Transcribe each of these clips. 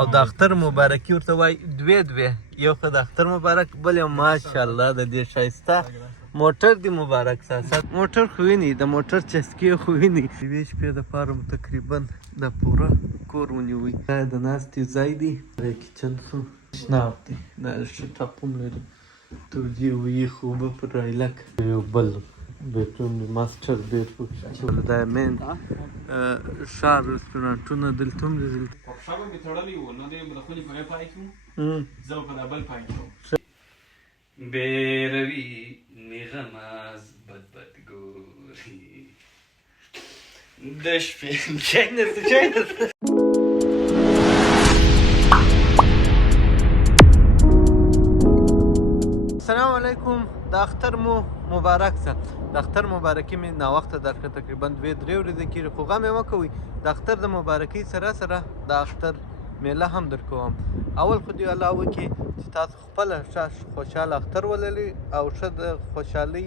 او د اختر مبارکي ورته وایي دوې یو خو د اختر مبارک بل یو ماشاءالله د دې ښایسته موټر دی مبارک ساسات موټر خو ویني د موټر چسکې خو ویني یوې شپې دپاره مو تقریبا د پوره کور ونیوی دا د ناستې ځای دی دا کچن خو شناف دی دا ښه ټاپونه لري تودې او یخ اوبه پر رایلک یو بل بیتروم دی ماسټر بیتروم دا مین ښار رستورانټونه دلته هم دي شا به مې تړلی و نو دی به د خونې په یو پای کې وو زه به په دا بل پای کې وم بیروي میغماز بد ګوري د شپې کښېنه السلام علیکم د اختر مو مبارک شه د اختر مبارکي مې ناوخته درکړه تقریبا 2-3 ورځې کېږي خو غم یې مه کوئ د اختر د مبارکۍ سره سره د اختر میله هم درکوم اول خو دې الله وکړي چې تاسو خپله ښه خوشحاله اختر ولرئ او ښه د خوشحالۍ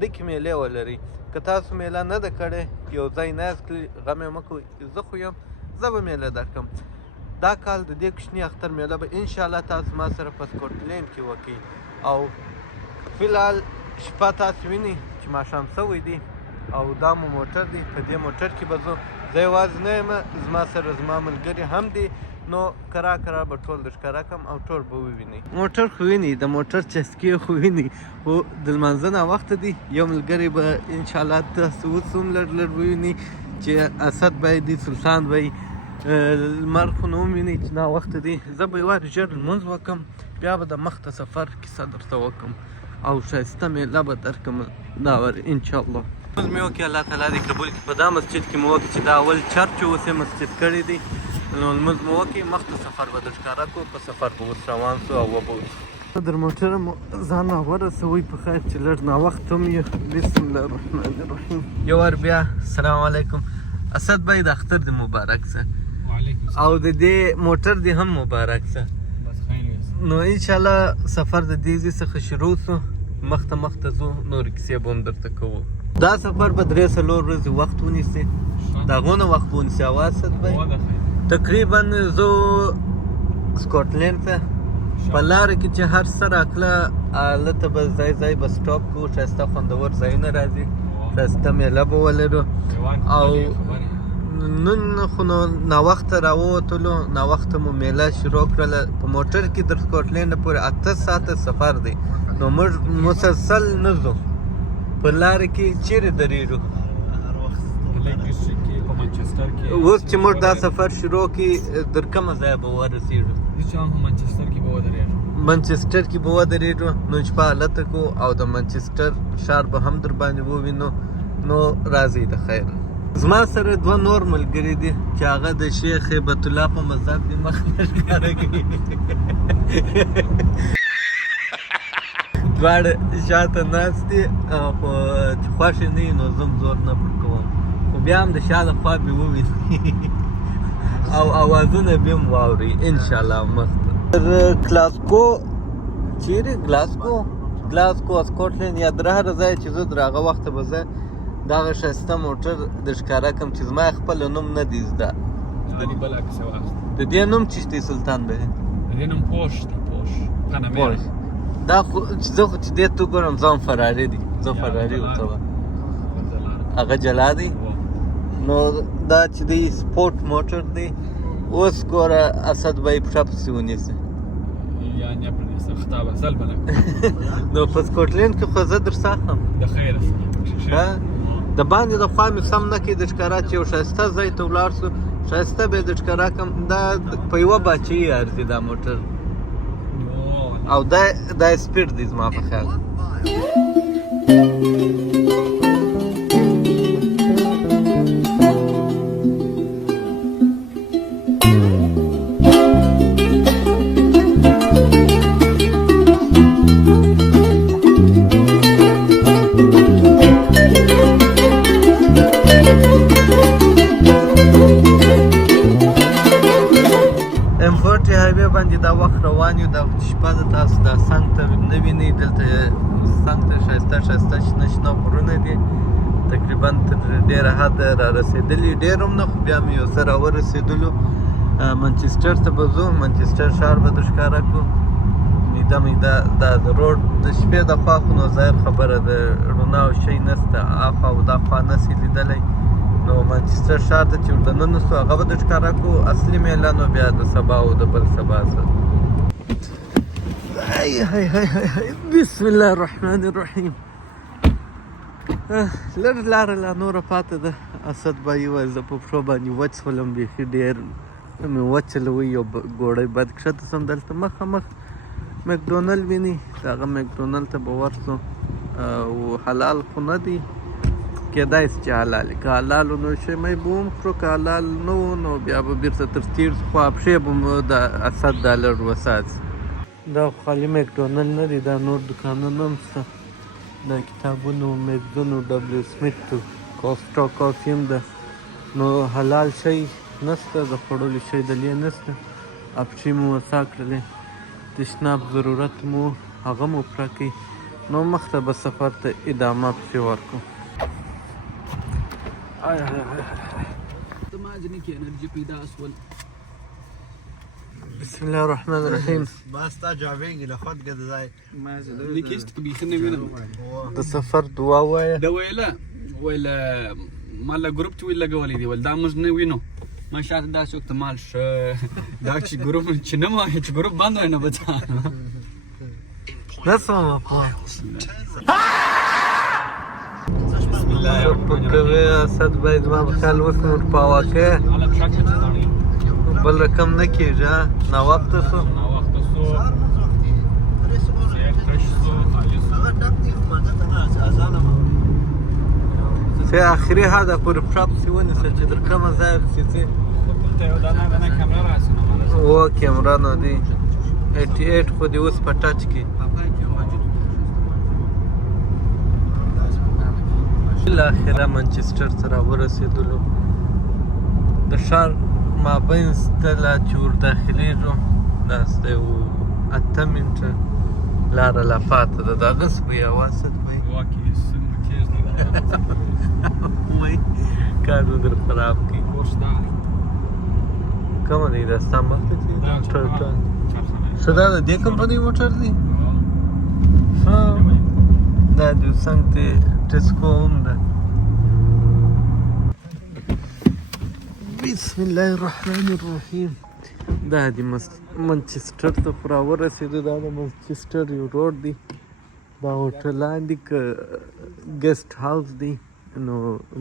ډکې میلې ولرئ که تاسو میله نه ده کړې یو ځای نه یاست کړي غم یې مه کوئ زه خو یم زه به میله درکړم دا کال د دې کوچني اختر میله به انشاءالله تاسو ما سره په سکاټلینډ کې وکړئ او فلحال شپه تاسو وینئ چې ماښام شوی دی او دا مو موټر دی په دې موټر کې به زه یوازې نه یم زما سره زما ملګري هم دي نو کرا به ټول درښکاره کړم او ټول به ووینئ موټر خو وینئ د موټر چسکې خو وینئ خو د لمانځه ناوخته دی یو ملګری به انشاءالله تاسو اوس هم لږ ووینئ چې اسد به دی سلطان به لمر خو نه هم وینئ چې ناوخته دی زه به یوارې ژر لمونځ وکړم بیا به د مخ د سفر کیسه درته وکړم او ښایسته میله به درکړم دا ور انشاءالله لمونځ مې وکړي الله تعالی دې قبول کړي په دا مسجد کې مې وکړي چې دا اول چرچ و اوس یې مسجد کړی دی نو لمونځ مو وکړي مخ ته سفر به درښکاره کړو په سفر به اوس روان شو او وبوځو در موټره مو ځان راورسوئ په خیر چې لږ ناوخته هم یې بسم الله الرحمن الرحیم یو وار بیا السلام علیکم اسد بھائی د اختر دې مبارک شه او د دې موټر دې هم مبارک شه نو انشاءالله سفر د دې ځای څخه شروع شو مخته ځو نورې کیسې به هم درته کوو دا سفر به 3-4 ورځې وخت ونیسي د هغونه وخت به ونیسي او اسد بھائی تقریبا زه سکاټلینډ ته په لاره کې چې هر څه راکړه هلته به ځای به سټاپ کوو ښایسته خوندور ځایونه راځي ښایسته میله به ولرو او نن خو نو ناوخته راووتلو ناوخته مو میله شروع کړله په موټر کې در سکاټلینډ پورې 8 ساعته سفر دی نو موږ مسلسل نه ځو په لاره کې چیرې درېږو اوس چې موږ دا سفر شروع کړي در کومه ځایه به ورسېږو منچسټر کې به ودرېږو نو شپه هلته کوو او د منچسټر ښار به هم در باندې ووینو نو راځئ د خیر زما سره 2 نور ملګري دي چې هغه د شیخ هیبت الله په مذهب دي مخ نه ښکاره کوي دواړه شاته ناست دي خو چې خوښ یې نه وي نو زه هم زور نه پر کوم خو بیا هم د شا له خوا مې وویني او اوازونه بیا هم واورئ انشاءالله مخته تر ګلاسکو چیرې ګلاسکو سکاټلینډ یا در هر ځای چې زه در هغه وخته به زه دغه ښایسته موټر درښکاره کړم چې زما یې خپله نوم نه دی زده د دې نوم څه دی سلطان بی د دې نوم پوش دی پانامیرا دا خو چې زه خو چې دې تو ګورم زه هم فراري دی زه فراري ورته وه هغه جلا دی نو دا چې دی سپورټ موټر دی اوس ګوره اسد به یې پښه پسې ونیسي نو په سکاټلینډ کې خو زه درساخم د باندې د خوا مې سم نه کړي درښکاره چې یو ښایسته ځای ته ولاړ شو ښایسته به یې درښکاره کړم دا په یوه باچهي ارزي دا موټر او دا سپیډ دی زما په خیال باندې دا وخت روان یو دا شپه د تاسو دا څنګ ته نه وینئ دلته څنګ ته ښایسته شنه غرونه دي تقریبا تر ډېره حده را رسېدلي ډېر هم نه خو بیا مې یو څه راورسېدلو منچسټر ته به ځو، منچسټر ښار به در ښکاره کړو. میده دا د روډ د شپې د خوا خو نو ظاهر خبره ده، رڼا او شی نسته، اخوا او دا خوا نسي لیدلی. نو منچسټر ښار ته چې ور دننه سو هغه به در ښکاره کړو. اصلي میله نو بیا د سبا او د بل سبا سره. بسم الله الرحمن الرحیم. لږ لاره لا نوره پاته ده. اسد بایي وایي زه په پښو باندې وچ شولم، بیخي ډېر مې وچلوي. یو ګوړی بد کښته سم. دلته مخامخ مکډونل ویني، هغه مکډونل ته به ورسو. او حلال خو نه دی، کېدای شي چې حلال وي. که حلال و نو شمۍ به وخورو، که حلال نه و نو بیا به بیرته تر تیر خوا پښې به مو د اسد دا لږ وساتي. دا خالي مکډونل نه دی، دا نور دوکانونه هم شته. د کتابونو، میګزونو، ډبلیو سمیت، کوسټا کافي هم ده. نو حلال شی نسته، د خوړلو شی دلې نسته. اپچې مو وسا کړلې، تشناب ضرورت مو هغه مو پوره کړي. نو مخته به سفر ته ادامه پسې ورکړو. بسم الله الرحمن الرحیم. د سفر دعا وایه. دا ویله مال ګروپ ته لګولې دی، ول دا موږ نه وینو. ما شاته دا څوک ته مال شه دا چې ګروپ چې نه ما چې ګروپ بند وای نه بچا نسمع بسم الله الرحمن الرحیم. اسد باید ما بخال وسمور پاواکه بل رقم نه کېږي. ناوخته سو څه آخري حدا پورې پښه پسې ونیسه چې در کومه ځای پسې ځې. و کیمره نو دی 88 خو دې اوس په ټچ کې. بالاخره منچسټر ته راورسېدلو. د ښار مابینځ ته لا چې ور داخلېږو داسې یو 8 منټه لاره لا پاته ده. د هغه څه به یې اواسط به وایي کار مو در خراب کړي. کومه دی دا ستا مخته چې ښه دا د دې کمپنۍ موټر دی؟ ښه دا د څنګ ته ټسکو هم ده. بسم الله الرحمن الرحیم. دا د منچسټر ته خو راورسېدو. دا د منچسټر یو روډ دی. دا هوټلان دي که ګسټ هاوس دی. نو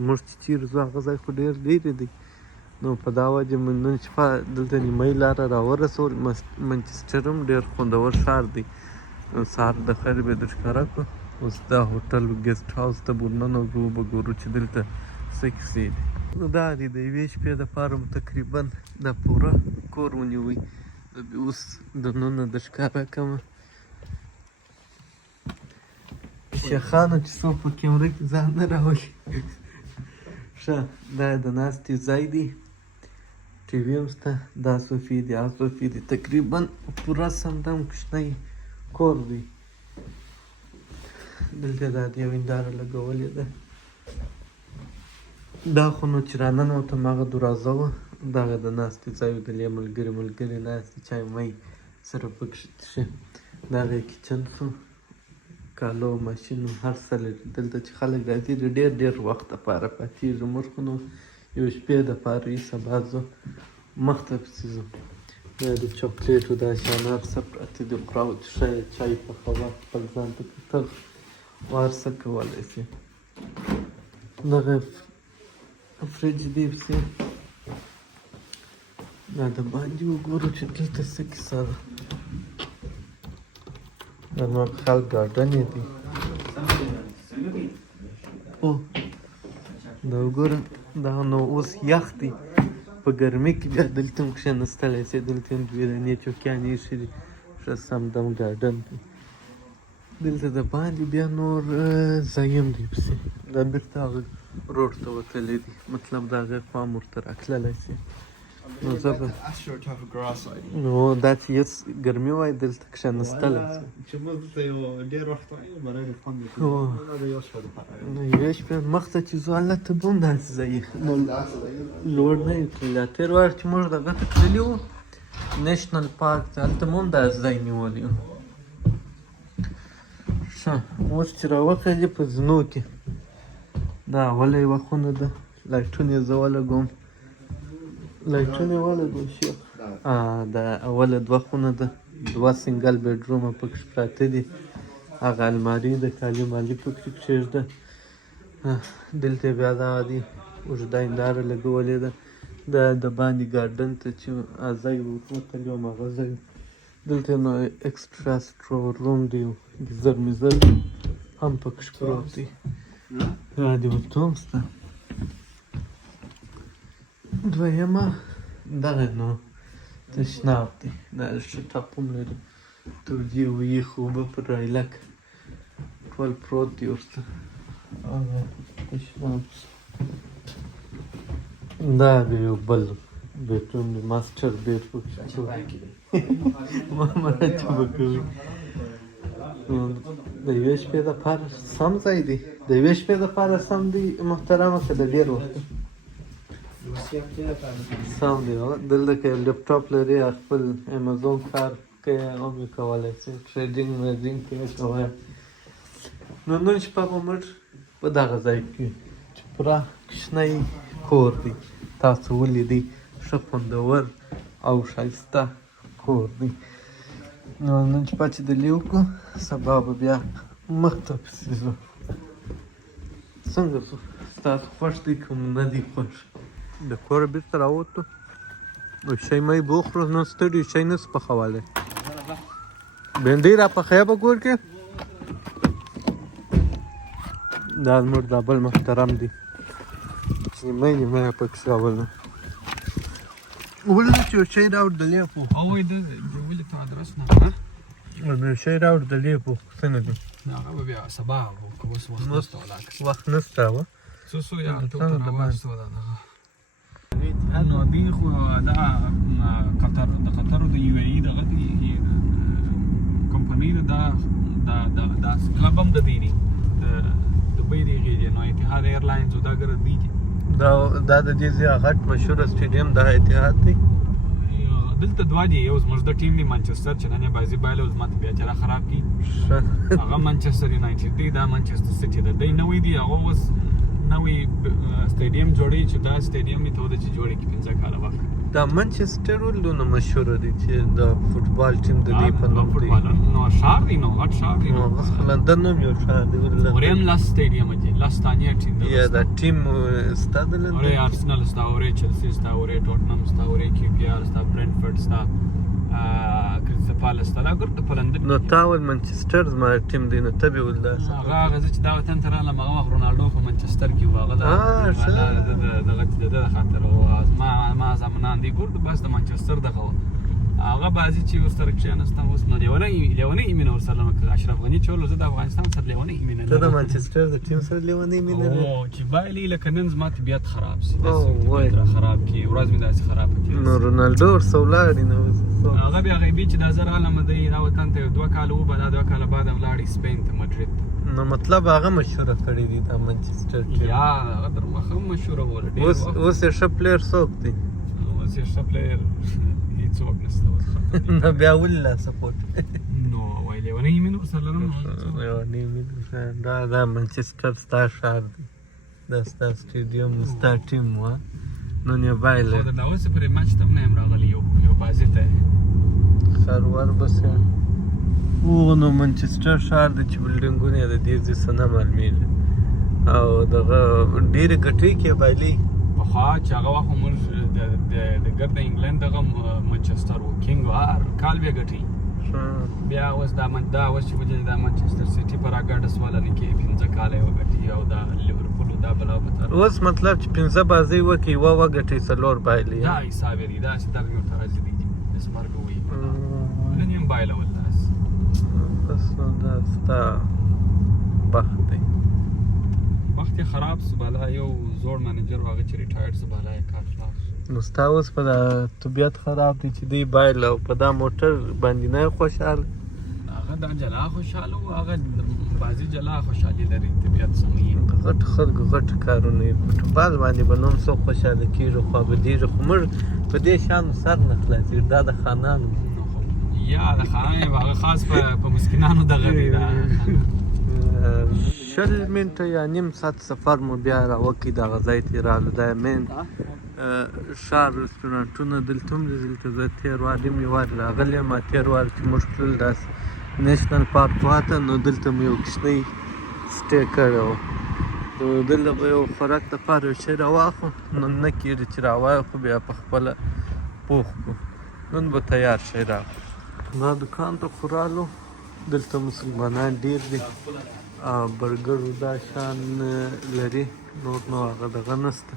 موږ چې چیرې ځو هغه ځای خو ډېر لرې دی. نو په دا وجه مو نن شپه دلته نیمایي لاره راورسول. منچسټر هم ډېر خوندور ښار دی. نو سهار د خیر به در ښکاره کړو. اوس دا هوټل ګسټ هاوس ته به ورننوځو، به ګورو چې دلته څه کیسې دي. نو دا دی د یوې شپې دپاره مو تقریبا دا پوره کور ونیوی. اوس دننه در ښکاره کړمه شیخانو چې څوک په کیمره کې ځان نه راولي. ښه دا د ناستې ځای دی. ټي وي هم شته. دا صوفې دي، هغه صوفې دي. تقریبا پوره سمدم کوچنی کور دی. دلته دا د یو هنداره لګولې ده. دا خو نو چې راننوتم هغه دروازه وه. دغه د ناستې ځای و. دلې ملګري ناستې چای می سره پکښې څښي. دغه یې کچن شو. کالو ماشین هر څه لري دلته چې خلک راځي. د ډېر وخت دپاره پاتېږي. موږ خو نو یو شپې دپاره یې سبا ځو مخته پسې ځو. دا د چاکلیټو دا شیانات څه پراته دي. خورا څښه چای پخوه خپل ځان ته کتل وهر څه کولی شي. دغه فریج دی پسې. دا د باندې وګورو چې دلته څه کیسه ده. دا نور خال ګارډن یې دی. او دا وګوره دا نو اوس یخ دی. په ګرمۍ کې بیا دلته هم کښېنستلی شي. دلته هم دوې دانې چوکیانې ایښي دي. ښه سمدم ګارډن دی. دلته د باندې بیا نور ځای هم دی پسې. دا بېرته هغه روډ ته وتلی دی. مطلب د هغې خوا هم ورته راتللی شي. نو زه به astroturf نو دا چې یس ګرمي وای دلته کښېنستلی شم. چې موږ دلته یو ډېر وخت وایو برای خوند هو. دا د یو شپه دپاره نو یوې شپې مخته چې ځو هلته به هم داسې ځای نو لوړ نه یو تللی. دا تېر وخت چې موږ دغه ته تللي وو نیشنل پارک ته هلته مو هم داسې ځای نیولی وو. ښه اوس چې راوختلي په زینو کې دا اوله یوه خونه ده لایټونه یې زه ولګوم لایټونه یې ولګوم شیخ دا اوله دوه خونه ده 2 سنګل بیډرومه پکښې پراته دي هغه الماري د کالي مالي پکښې کښېږده دلته یې بیا دغه دي اوږده هنداره لګولې ده دا د باندې ګارډن ته چې ځای وتلی وم هغه ځای دلته نو اکسټرا سټور روم دی ګیزر میزر هم پکښې پروت دی دا دې ورته هم شته دویمه دغه نو تشناب دی دا ښه ټپ هم لري تودې او یخ اوبه پر رایلک ټول پروت دی ورته تشناب دا بیا یو بل بیډروم دی ماسټر بیډ پکښې ما مرچه به کوي د یوې شپې دپاره سم ځای دی د یوې شپې دپاره سم دی محترمه که د ډېر وخت سم دی دلته که لیپټاپ لري خپل امازون کار کوي هم یې کولی شي ټریډینګ ویډینګ کوي کوی نو نن شپه به موږ په دغه ځای کې چې پوره کوچنی کور دی تاسو ولیدئ ښه خوندور او ښایسته کور دی نو نن شپه چې دلې وکړو سبا به بیا مخته پسې ځو څنګه شو ستاسو خوښ دی که نه دی خوښ د کوره بېرته راووتو نو شی می به وخورو نن ستړي یو شی نسو پخولی بېنډۍ راپخویه په کور کې دا زموږ دا بل محترم دی چې نیمۍ نیمۍ یې پکښې راولو ولې چې یو شی راوړدلې پو هغوی د ولې ته ادرس نه یو شی راوړدلې پو څنګه دی هغه به بیا سبا که اوس وخت نشته ولاکه وخت نسته وه څه یا ټول راوستو دا دغه نو دوی خو دا قطر د یو ای دغه دی کمپنۍ ده دا کلب هم د دی د دبۍ دی غېږې نو اتحاد ایرلاینز دا ګره دی دا د دې ځای غټ مشهوره سټیډیم د اتحاد دی دلته دوه دي یو زموږ د ټیم دی منچستر چې نن یې بازي بایله اوس ماته بیا چېرې خراب کړي هغه منچستر یونایټډ دی دا منچستر سټي ده دی نوی دی هغه اوس نوی سټیډیم جوړوي چې دا سټیډیم یې ته وده چې جوړې کړي 5 کاله وخت دا منچستر ولې دونه مشهوره دی چې د فوټبال ټیم د دې په نوم دی نو ښار دی نو غټ ښار دی نو هغه خو لندن هم یو ښار دی اورې هم لاس سټیډیم دی لاس تانیا ټیم دی یا دا ټیم ستا د لندن اورې ارسنل ستا اورې چلسي ستا اورې ټوټنم ستا اورې کیو پی آر ستا برنټفورډ ستا کریستال پالاس ستا دا ګرد په لندن نو تا ول منچستر زما ټیم دی نو ته به ول داسې هغه زه چې دا وطن ته رالم هغه وخت رونالډو په منچستر کې و هغه دغه د خاطر ما زمانان دی ګورد بس د منچستر دغه هغه بازي چې ورسره کښېناستم اوس نو لیونۍ مینه ورسره مه کوه اشرف غني چولو زه د افغانستان سره لیونۍ مینه ته د منچستر د ټیم سره لیونۍ مینه لرې چې بایلي لکه نن زما طبیعت خراب شي خراب کړي ورځ مې داسې خرابه کړي نو رونالډو ورسه ولاړې نو هغه بیا غیبي چې دا زه رالم دی دا وطن ته 2 کاله وبه دا 2 کاله بعد هم لاړې سپین ته مډرید ته نو مطلب هغه مشهوره کړې دي دا منچستر ټیم یا هغه در مخه هم مشهوره وله ډېر اوس یې ښه پلیر څوک دی اوس یې ښه پلیر هېڅوک نشته اوس نو بیا ولې لا سپورټ نو وای لیونۍ مینه ورسره لرم لیونۍ مینه دا منچستر ستا ښار دی دا ستا سټیډیم ستا ټیم وه نن یې بایله خو د داوسې پرې مچ ته هم نه یم راغلی یو بازي ته خروار بس هغه نو منچستر ښار دی چې بلډینګونه یې د دې ځای څه نه معلومېږي او دغه ډېرې ګټۍ کې بایلې پخوا چې هغه وخت موږ د ګرد انګلند دغه منچستر و کینګ و هر کال بیا ګټي بیا اوس دا اوس چې وجه دا منچستر سټي په راګرډه سوالنه کې 15 کاله یې وګټي او دا لیورپول دا بلا وتر اوس مطلب چې 15 بازۍ وکړي یوه وګټئ 4 بایلې دا حساب یې دی داسې دغه یو ترازي دی داسې مرګ وایي نن یم بایلول داسې بس نو دا ستا بخت دی وخت یې خراب سو بالا یو زوړ منیجر و هغه چې ریټایر سو بالا یې کار خلاص نو ستا اوس په دا طبیعت خراب دی چې دی بایل او په دا موټر باندې نه خوشحاله هغه دا جلا خوشحاله و هغه بعضې جلا خوشحالي لري طبیعت سموي غټ خلکو غټ کارونه یې فوټبال باندې به نوم څوک خوشحاله کېږي خو ابدېږي خو موږ په دې شیانو سر نه خلاصېږي دا د خانانو یا د خانانو هغه خاص په مسکینانو دغه دی دا شل منټه یا نیم ساعت سفر مو بیا راوکړي دغه ځای ته یې رالو دا مین ښار رستورانټونه دلته هم دي دلته زه تېر وار یم یو وار راغلی یم تېر وار چې موږ تلل داسې نیشنل پارک خواته نو دلته مو یو کوچنی سټې کړی و نو دلته به یو خوراک دپاره یو شی راواخلو نن نه کېږي چې راواخلو بیا په خپله پوخ کړو نن به تیار شی راغلو دا دوکان ته خو رالو دلته مسلمانان ډېر دي برګرو دا شان لري نور نو هغه دغه نسته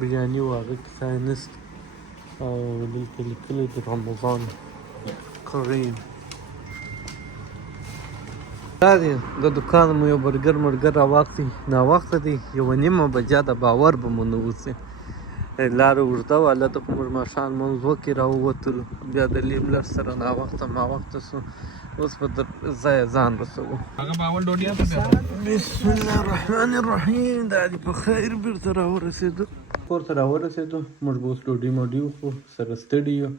بریاني و هغه کیسه یې نسته او دلته لیکلي دي رمضان کریم دا دی د دوکان مو یو برګر مرګر راواخلي ناوخته دی یوه نیمه بجه د باور به مو نه اوسي لاره اوږده وه هلته خو موږ ماښام لمونځ وکړې راووتلو بیا د لیم لر سره ناوخته ماوخته سو اوس به در ځایه ځان رسوو هغه به اول ډوډۍ هلته بیا بسم الله الرحمن الرحیم دا دې په خیر بیرته راورسېدو کور ته راورسېدو موږ به اوس ډوډۍ موډۍ وخورو سره ستړي یو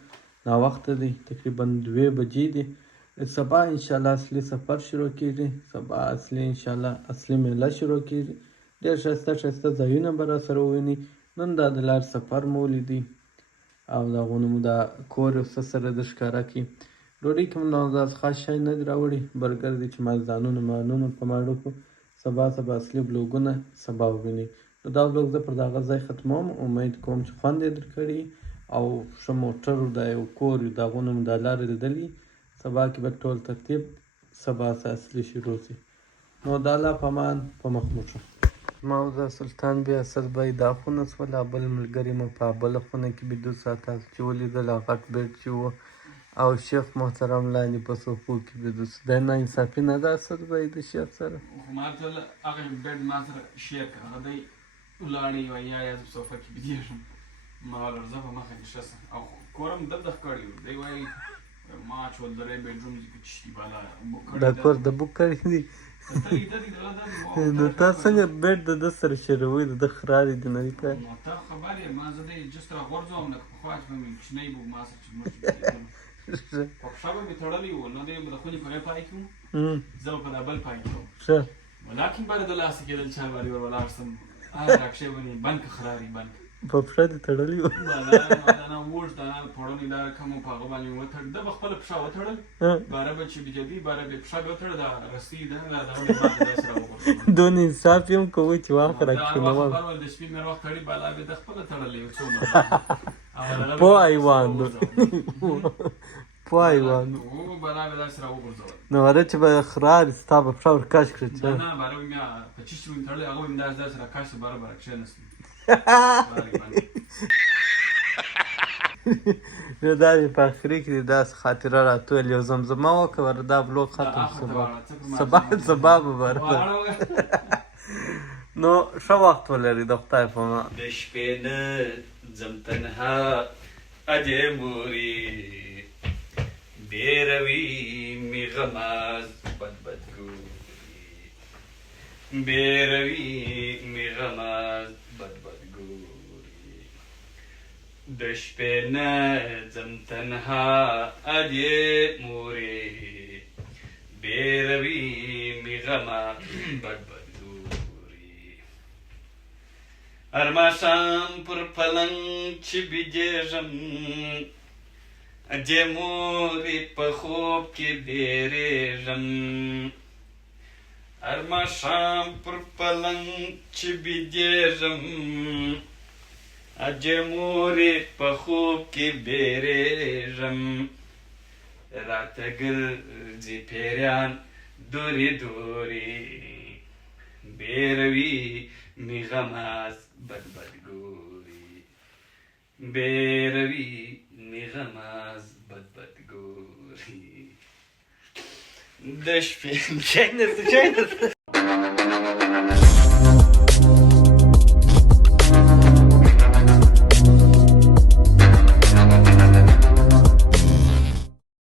ناوخته دی تقریبا 2 بجې دي سبا انشاءالله اصلي سفر شروع کېږي سبا اصلي انشاءالله اصلي میله شروع کېږي ډېر ښایسته ښایسته ځایونه به راسره ووینئ نن دا د لار سفر مو ولیدی او د هغو نه مو دا کور یو څه سره د ښکاره کړي ډوډۍ کې مو داسې خاص شی نه دي راوړي برګر دي چې مازدانونه مانونه په ماړه کړو سبا اصلي بلوګونه سبا ووینئ نو دا بلوګ زه پر دغه ځای ختموم امید کوم چې خوند یې درکړي او ښه موټر دا یو کور د هغو نه مو دا لارې لیدلي سبا کې به ټول ترتیب سبا څه اصلي شروع شي نو د الله په امان په مخ مو شو ما او د سلطان بیا اسدبی دا خونه شوله بل ملګري مو په بله خونه کې بیدو ساته چې ولیدل غټ بیډ چې و او شیخ محترم لاندې په صوفو کې بیدو سو دا ناانصافي نه ده اسدبی د شیخ سره خو ما ته هغه بیډ ما سره شیر کړه هغه دی ولاړې وه یا زه په صوفه کې بېدېږم ما ویل زه په مخه کې ښه شم او کور هم دغه ښکاري و دی وایي ما چې ول درې بیډروم دي که چي بالا دا کور د بوک کړی دی نو تا څنګه بیډ د ده سره شیروئ د ده خرارې دي نه دي کړی نو ته خبر یې ما زه دی جست راغورځوم لکه پخوا چې به مې کوچنی بوک ما سره چې زموږ په پښه به مې تړلی و نو دی به د خونې په یو پای کې وم زه به په دا بل پای کې وم ښه ولاکن باید د لاسه کېدل چار بارې ور ولاړ سم راکشې به مې بند که خراري بند په پښه دې تړلي وو دا نه اوږد دا نه پړونې لاره کم و په هغه باندې مې وتړل ده به خپله پښه وتړل باره به چې بجدي باره به پښه به وتړل دا رسۍ ده دا مې ماته داسې راوغورځول دون انصاف یې هم کوئ چې واخ راکښېنوم خبر ول د شپې مې وخت تړي بالا به د خپله تړلی یو څو پوه حیوان و پوه حیوان و بالا به داسې راوغورځول نو هره چې به خرار ستا به پښه ورکش کړي چې نه باره به مې په چیش چې مې تړلی هغه به مې داسې راکش باره به راکښېنستم نو دا دې په اخري کې دې داسې خاطره راتول یو زمزمه وکړه ور دا بلوګ ختم سبا به برابر نو ښه وخت ولري د خدای په امان د شپې نه ځم تنها اجې مورې بیروي مې غماز بد بد ګوري بیروي مې غماز بد بد ګوري د شپې نه ځم تنها اجې مورې بیروي مې غماز بد بد هر ماښام پر پلنګ چې بېدېږم اجې مورې په خوب کې بیرېږم هر ماښام پر پلنګ چې بېدېږم اجې مورې په خوب کې بیرېږم راته ګرځي پیریان دورې دورې بیروي مې غماز بد بد ګوري بیروي مې غماز بد بد ګوري د شپې